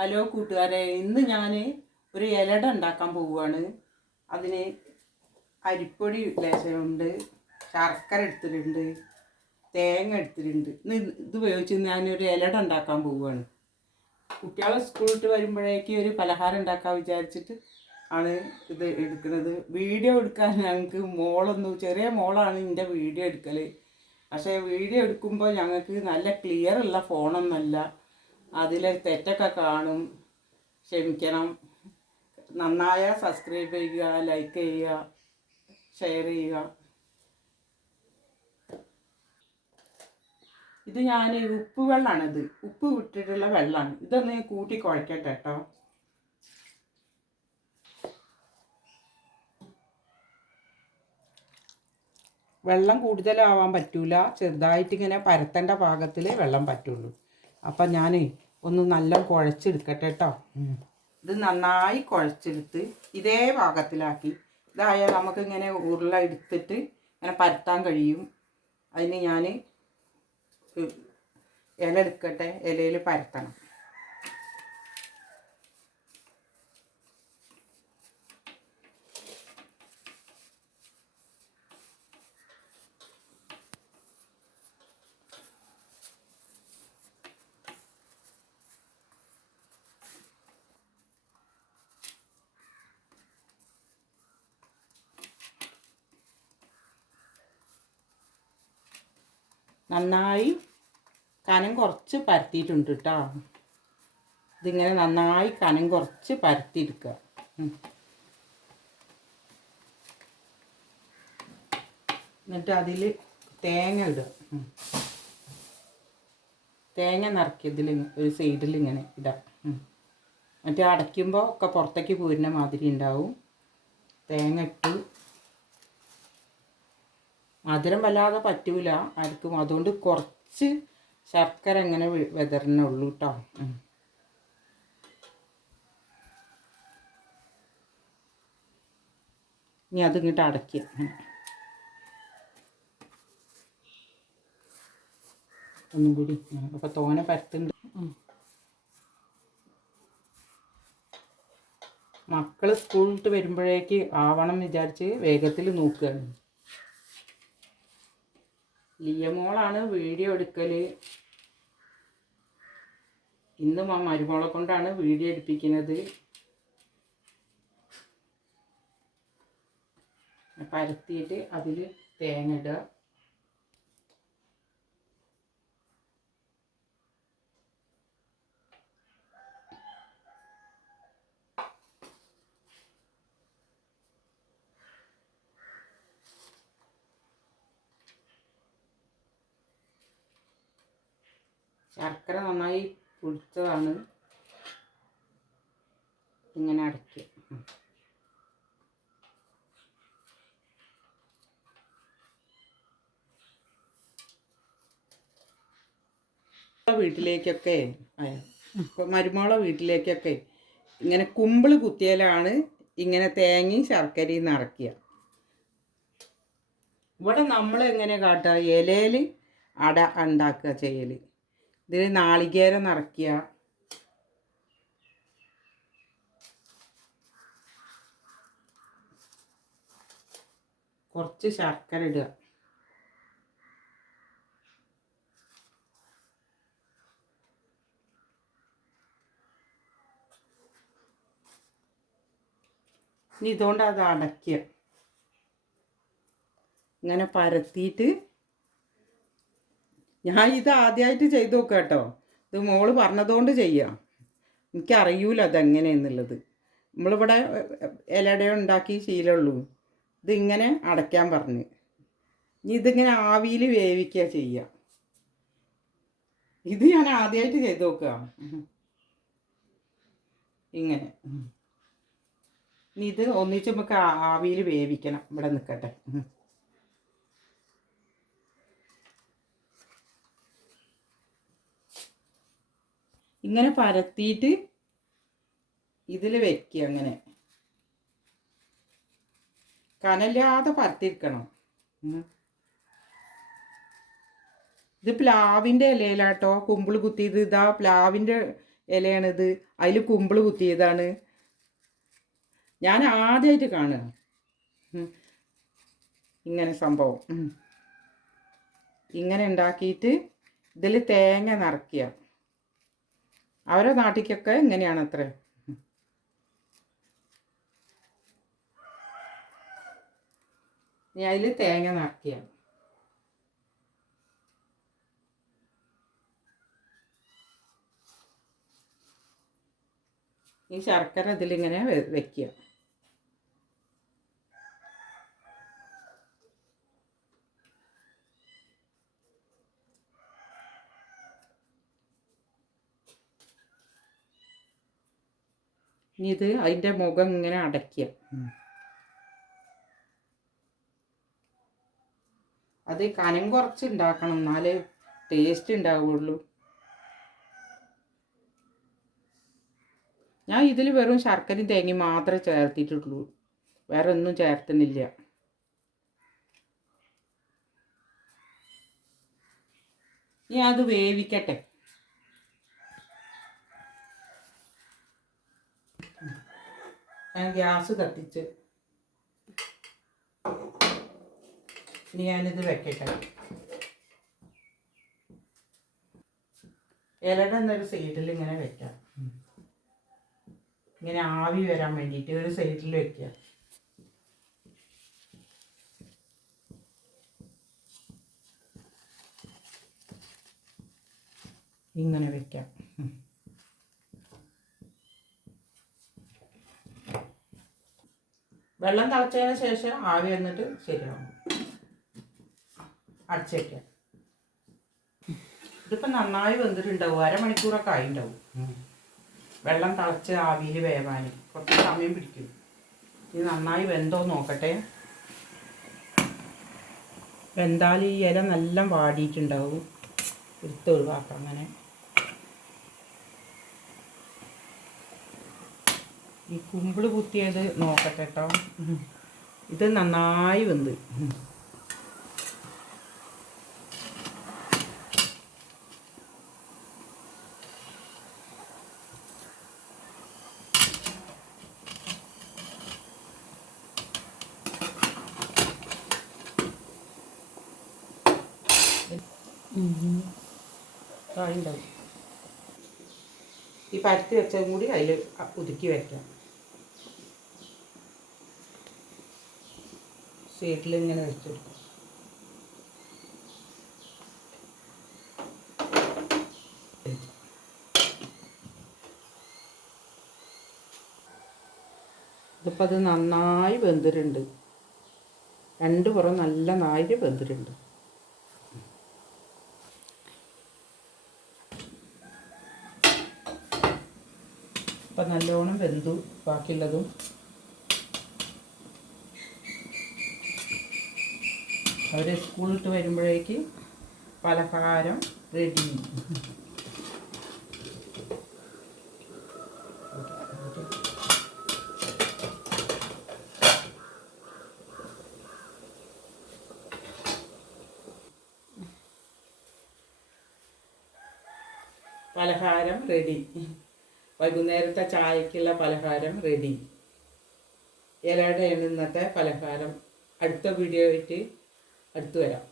Hello കൂട്ടുകാരെ, ഇന്ന് ഞാൻ ഒരു ഇലട ഉണ്ടാക്കാൻ പോവുകയാണ്. അതിന് അരിപ്പൊടി ലേശമുണ്ട്, ശർക്കര എടുത്തിട്ടുണ്ട്, തേങ്ങ എടുത്തിട്ടുണ്ട്. ഇന്ന് ഇത് ഉപയോഗിച്ച് ഞാനൊരു ഇലട ഉണ്ടാക്കാൻ പോവുകയാണ്. കുട്ടികളെ സ്കൂളിട്ട് വരുമ്പോഴേക്ക് ഒരു പലഹാരം ഉണ്ടാക്കാൻ വിചാരിച്ചിട്ട് ആണ് ഇത് എടുക്കുന്നത്. വീഡിയോ എടുക്കാൻ ഞങ്ങൾക്ക് ചെറിയ മോളാണ് എൻ്റെ വീഡിയോ എടുക്കൽ. പക്ഷേ വീഡിയോ എടുക്കുമ്പോൾ ഞങ്ങൾക്ക് നല്ല ക്ലിയർ ഉള്ള ഫോണൊന്നുമല്ല. അതിൽ തെറ്റൊക്കെ കാണും, ക്ഷമിക്കണം. നന്നായ സബ്സ്ക്രൈബ് ചെയ്യുക, ലൈക്ക് ചെയ്യുക, ഷെയർ ചെയ്യുക. ഇത് ഞാൻ ഉപ്പ് വെള്ളമാണിത്, ഉപ്പ് വിട്ടിട്ടുള്ള വെള്ളമാണ്. ഇതൊന്ന് കൂട്ടി കുഴക്കട്ടെ കേട്ടോ. വെള്ളം കൂടുതലാവാൻ പറ്റൂല, ചെറുതായിട്ട് ഇങ്ങനെ പരത്തേണ്ട പാകത്തിൽ വെള്ളം പറ്റുള്ളൂ. അപ്പം ഞാൻ ഒന്ന് നല്ല കുഴച്ചെടുക്കട്ടെ കേട്ടോ. ഇത് നന്നായി കുഴച്ചെടുത്ത് ഇതേ പാകത്തിലാക്കി ഇതായാൽ നമുക്കിങ്ങനെ ഉരുള എടുത്തിട്ട് ഇങ്ങനെ പരത്താൻ കഴിയും. അതിന് ഞാൻ ഇല എടുക്കട്ടെ, ഇലയിൽ പരത്തണം. നന്നായി കനം കുറച്ച് പരത്തിയിട്ടുണ്ട് കേട്ടോ. ഇതിങ്ങനെ നന്നായി കനം കുറച്ച് പരത്തിയെടുക്കുക. എന്നിട്ട് അതിൽ തേങ്ങ ഇടുക. തേങ്ങ നിറക്കിയതിൽ ഒരു സൈഡിൽ ഇങ്ങനെ ഇടാം. എന്നിട്ട് അടയ്ക്കുമ്പോൾ ഒക്കെ പുറത്തേക്ക് പോരുന്ന മാതിരി ഉണ്ടാവും. തേങ്ങ ഇട്ടു. മധുരം വല്ലാതെ പറ്റൂല ആർക്കും, അതുകൊണ്ട് കുറച്ച് ശർക്കര ഇങ്ങനെ വിതരണുള്ളൂ കേട്ടോ. ഇനി അതിങ്ങോട്ട് അടയ്ക്കുക. ഒന്നും കൂടി അപ്പോൾ തോനെ പരത്തുണ്ട്. മക്കൾ സ്കൂളിട്ട് വരുമ്പോഴേക്ക് ആവണം വിചാരിച്ച് വേഗത്തിൽ നോക്കുകയാണ്. ലിയമോളാണ് വീഡിയോ എടുക്കൽ. ഇന്ന് മരുമോളെ കൊണ്ടാണ് വീഡിയോ എടുപ്പിക്കുന്നത്. പരത്തിയിട്ട് അതിൽ തേങ്ങ ഇടുക. ശർക്കര നന്നായി പൊടിച്ചതാണ്. ഇങ്ങനെ അടയ്ക്കുക. വീട്ടിലേക്കൊക്കെ മരുമോളെ വീട്ടിലേക്കൊക്കെ ഇങ്ങനെ കുമ്പിൾ കുത്തിയാലാണ് ഇങ്ങനെ തേങ്ങയും ശർക്കരയും നിറയ്ക്കുക. ഇവിടെ നമ്മൾ എങ്ങനെ കാട്ടുക, ഇലയിൽ അട ഉണ്ടാക്കുക ചെയ്യൽ. ഇതിൽ നാളികേരം നിറയ്ക്കുക, കുറച്ച് ശർക്കര ഇടുക. ഇനി ഇതുകൊണ്ട് അത് അടയ്ക്കുക. ഇങ്ങനെ പരത്തിയിട്ട് ഞാൻ ഇത് ആദ്യമായിട്ട് ചെയ്ത് നോക്കുക കേട്ടോ. ഇത് മോള് പറഞ്ഞതുകൊണ്ട് ചെയ്യാം. എനിക്കറിയൂല അതെങ്ങനെയെന്നുള്ളത്. നമ്മളിവിടെ ഇലട ഉണ്ടാക്കി ശീലമുള്ളൂ. ഇതിങ്ങനെ അടയ്ക്കാൻ പറഞ്ഞ് ഇനി ഇതിങ്ങനെ ആവിയിൽ വേവിക്കുക ചെയ്യുക. ഇത് ഞാൻ ആദ്യമായിട്ട് ചെയ്ത് നോക്കുക. ഇങ്ങനെ ഇനി ഇത് ഒന്നിച്ച് നമുക്ക് ആവിയിൽ വേവിക്കണം. ഇവിടെ നിൽക്കട്ടെ. ഇങ്ങനെ പരത്തിയിട്ട് ഇതിൽ വെക്കുക. അങ്ങനെ കനല്ലാതെ പരത്തിയിരിക്കണം. ഇത് പ്ലാവിൻ്റെ ഇലയിലാട്ടോ കുമ്പിൾ കുത്തിയത്. ഇതാ പ്ലാവിൻ്റെ ഇലയാണിത്. അതിൽ കുമ്പിൾ കുത്തിയതാണ്. ഞാൻ ആദ്യമായിട്ട് കാണുക ഇങ്ങനെ സംഭവം. ഇങ്ങനെ ഉണ്ടാക്കിയിട്ട് ഇതിൽ തേങ്ങ നിറയ്ക്കുക. അവരുടെ നാട്ടിലേക്കൊക്കെ ഇങ്ങനെയാണ് അത്ര. ഇനി അതിൽ തേങ്ങ നിറയ്ക്കുക. ഈ ശർക്കര ഇതിലിങ്ങനെ വെക്കുക. ഇനി ഇത് അതിൻ്റെ മുഖം ഇങ്ങനെ അടയ്ക്കുക. അത് കനം കുറച്ച് ഉണ്ടാക്കണം, എന്നാലേ ടേസ്റ്റ് ഉണ്ടാവുള്ളൂ. ഞാൻ ഇതിൽ വെറും ശർക്കരയും തേങ്ങയും മാത്രമേ ചേർത്തിട്ടുള്ളൂ, വേറെ ഒന്നും ചേർത്തുന്നില്ല. ഇനി അത് വേവിക്കട്ടെ. ഞാൻ ഗ്യാസ് കത്തിച്ച് ഇനി ഞാനിത് വെക്കട്ടെ. ഇലയുടെ എന്നൊരു സൈഡിൽ ഇങ്ങനെ വെക്കാം. ഇങ്ങനെ ആവി വരാൻ വേണ്ടിയിട്ട് ഒരു സൈഡിൽ വെക്കുക. ഇങ്ങനെ വെക്കാം. വെള്ളം തിളച്ചതിന് ശേഷം ആവി വന്നിട്ട് ശരിയാവും. അടച്ച് വയ്ക്കാം. ഇതിപ്പോൾ നന്നായി വെന്തിട്ടുണ്ടാവും. അരമണിക്കൂറൊക്കെ ആയിട്ടുണ്ടാവും. വെള്ളം തിളച്ച് ആവിയിൽ വേവാൻ കുറച്ച് സമയം പിടിക്കും. ഇത് നന്നായി വെന്തോ നോക്കട്ടെ. വെന്താൽ ഈ ഇല നല്ല വാടിയിട്ടുണ്ടാവും. എടുത്ത് ഒഴിവാക്കാം. അങ്ങനെ ഈ കുമ്പിൾ കുത്തിയത് നോക്കട്ടെ കേട്ടോ. ഇത് നന്നായി വെന്ത്. ഉണ്ടാവും. ഈ പരത്തി വെച്ചതും കൂടി അതിൽ ഒതുക്കി വയ്ക്കാം. സൈഡിൽ ഇങ്ങനെ വെച്ചെടുക്കും. ഇതിപ്പോൾ അത് നന്നായി വെന്തിട്ടുണ്ട്. രണ്ട് പുറം നല്ല നായി വെന്തിട്ടുണ്ട്. ഇപ്പം നല്ലോണം വെന്തു. ബാക്കിയുള്ളതും അവർ സ്കൂളിട്ട് വരുമ്പോഴേക്ക് പലഹാരം റെഡി. പലഹാരം റെഡി. വൈകുന്നേരത്തെ ചായക്കുള്ള പലഹാരം റെഡി. ഇലയുടെ ഇന്നത്തെ പലഹാരം. അടുത്ത വീഡിയോ ആയിട്ട് അടുത്ത് വരാം.